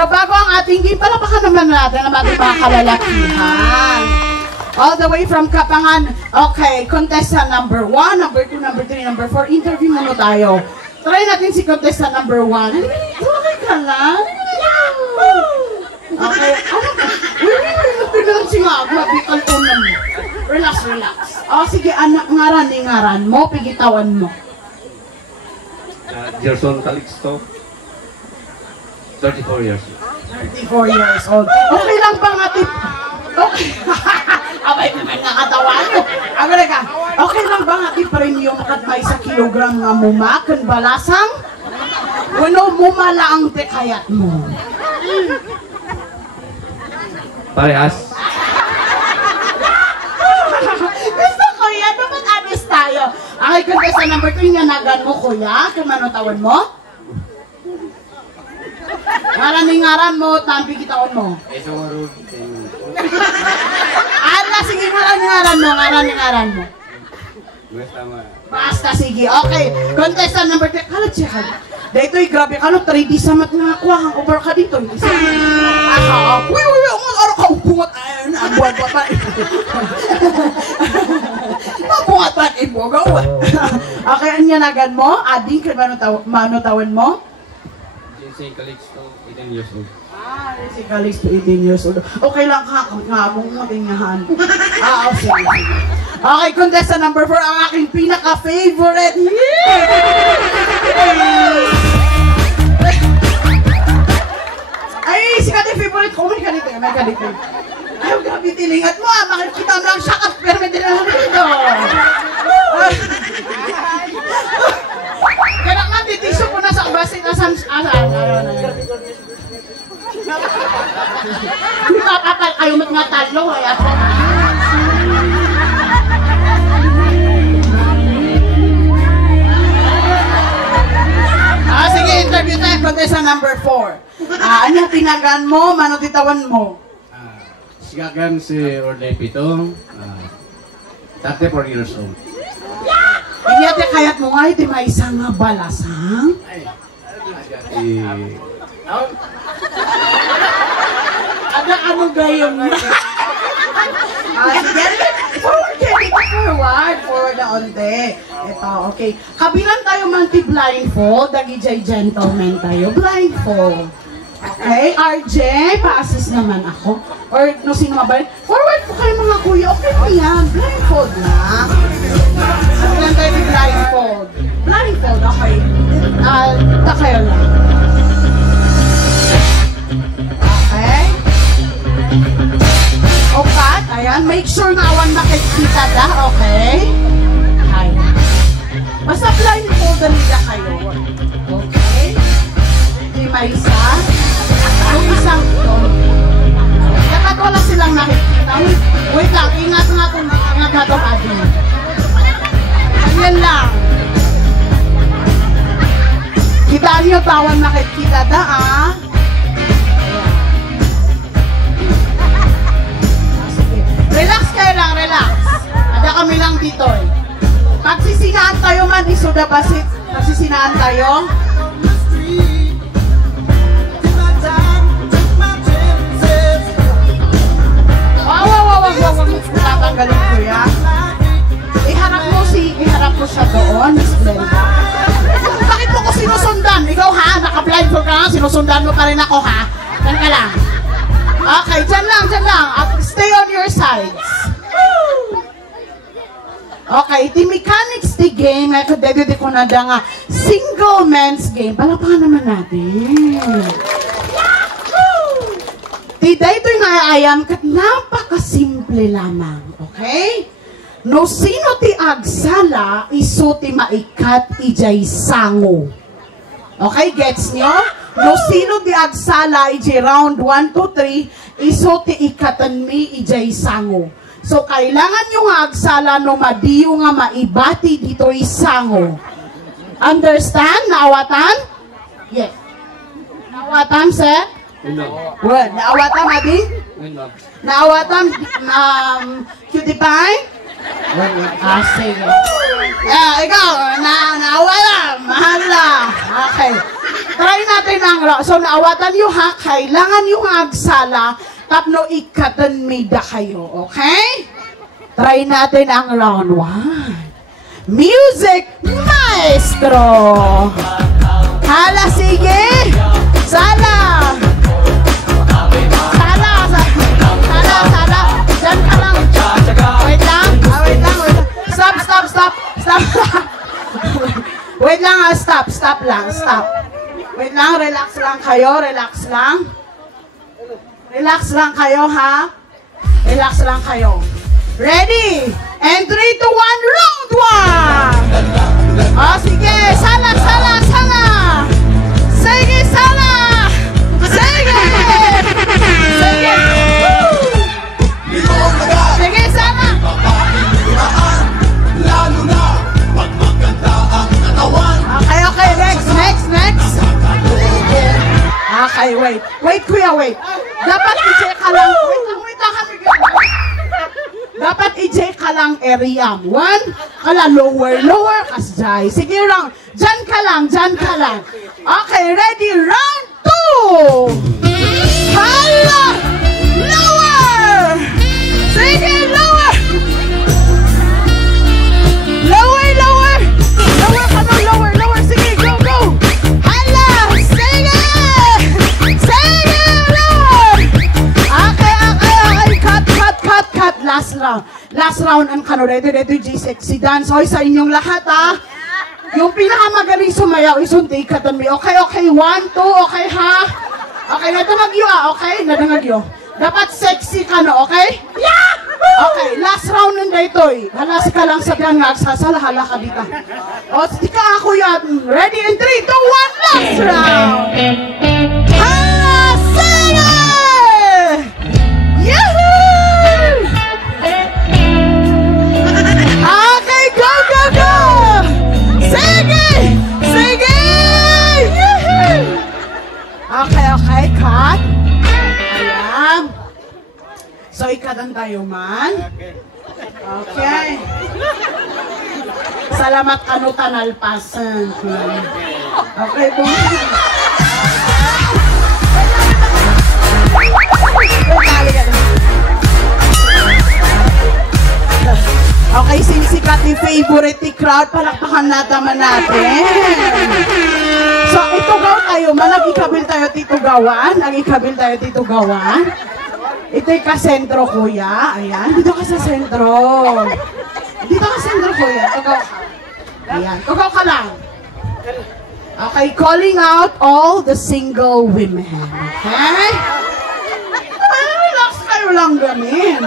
Pero bago ang ating game, palapakan naman natin ang ating mga kalalakihan. All the way from Kapangan. Okay, contestant number 1, number 2, number 3, number 4. Interview muna tayo. Try natin si contestant number 1. Okay ka lang? Okay, ano ka? Uy, lang si nga. Grabe ka lang. Relax, relax. O, sige, anak, ngaran mo, pigitawan mo. Gerson Calixto, 34 years old. 34 years old. Okay lang ba nga, tip? Okay. Abay, naman nakatawa nyo. Agad ka. Okay lang ba nga, tip, premium at may 1 kilogram nga mumakan balasang? Wano mumala ang tekayat mo? Parehas. Gusto ko yan. Dapat honest tayo. Okay, contestant number 2, inganagan mo, kuya. Kumanotawan mo? Ngaran mo, tampi kitawan mo. Ala, sige, ngaran mo. Basta, sige. Okay, contestant number 3. Kalat siya ka. Dito'y grabe ka, 3D samat nga kuha. Over ka dito. Uy, ano ka ubungat? Ang buwan pa. Mabungat pa rin mo, gawa. Okay, anyanagan mo? Ading, manutawan mo? Gerson Calixto, 18 years old. Si Calixto, 18 years old. Okay lang ka, kung matingahan. Okay. Okay, contestant number 4, ang aking pinaka-favorite. Ay, sikat yung favorite ko. May ganito. Ay, grabe tilingat mo makikita mo lang siya at pero may dinalang dito. Kaya nga, titisyo ko na sa basin na saan. Hindi papapal kayo mat nga talo. Sige, interview tayo. Contestant number 4. Ano tinagan mo? Manutitawan mo? Sigagan si Orday Pitong, 34 years old. Hindi ate kayat mo nga, iti may isang nga balasang? Ano gayon mo? Sige, forward na onte. Ito, okay. Kabilang tayo blindfold, dagijay gentleman tayo, blindfold. Okay, RJ, pa-assist naman ako. Or no, sino mabalik? Forward po kayo mga kuya. Okay po yan. Blindfold na. Kabilang tayo di blindfold. Blindfold, okay. Takayo lang. Okay. Okay, ayan. Make sure na awan makikita na, okay? Ayan. Basta blindfold na nila kayo. Okay. Di may isa. Yung isang ito. Dapat wala silang nakikita. Wait lang, ingat nga itong atin. Ayan lang. Kitaan nyo tawan nakikita da, Relax kayo lang, relax. Ada kami lang dito eh. Pagsisinaan tayo man, isuda basit. Pagsisinaan tayo. Tatanggalin ko yan. Iharap mo siya doon, Miss Brenda. Bakit mo ko sinusundan? Ikaw ha, naka-blindfold ka nga, sinusundan mo pa rin ako ha. Diyan ka lang. Okay, dyan lang. Stay on your sides. Okay, the mechanics the game, ay kadagod ko na da nga, single men's game. Palapakan naman natin. Tida ito'y naayam kat napakasimple lamang, okay? No sino ti agsala, iso ti maikat ijay sango. Okay, gets nyo? No sino ti agsala, ijay round 1, 2, 3, iso ti ikatan mi ijay sango. So, kailangan nyo nga agsala no madiyo nga maibati dito'y sango. Understand? Naawatan? Yes. Naawatan, sir? Well, naawatan adi? Naawatan cutie pie? Sige. Ikaw, naawala, mahal na. Okay. Try natin ang so naawatan nyo ha, kailangan yung agsala, tapno ikatan mida kayo, okay? Try natin ang round 1. Music Maestro! Hala, sige! Sala! Sala! Diyan ka lang! Wait lang! Stop! Wait lang ha, stop lang. Wait lang, relax lang kayo ha. Relax lang kayo. Ready? And 3, 2, 1, round 1! Oh, sige, sala! Sige, sala! Sige! Woo! Sige, sala! Okay, next. Okay, wait, kuya, wait. Dapat i-check ka lang. Wait lang. Dapat i-check ka lang area. 1, kala lower, kasjay. Sige lang, dyan ka lang. Okay, ready, round 2! Hala! Lower! Sige, lower! Lower, sige, go! Hala! Sige, lower! Okay, cut. Last round ang dito G-Sexy Dance. Hoy, sa inyong lahat ha. Yung pinakamagaling sumayaw, isuntikatan mo. Okay, 1, 2, okay ha? Okay, nadangagyo okay? Nadangagyo. Dapat sexy ka no, okay? Yeah! Okay, last round nun dito Halas ka lang sa tiyan nga, hala ka dito. O, tika ako yan. Ready in 3, 2, 1, last round! Hala, sige! Yahoo! Okay, go! Sige! Yahoo! Okay, cut. Ayan. So, ikatan tayo man. Okay. Salamat kanu tanalpasan. Okay, boom. Okay, sinsikat ni favorite ni crowd, palakpakan naman natin. So, itugaw tayo, nag-ikabil tayo titugawan. Ito'y kasentro, kuya. Ayan, dito ka sa sentro. Kuya. Tugaw ka. Ayan, tugaw ka lang. Okay, calling out all the single women. Okay? Relax kayo lang gamin.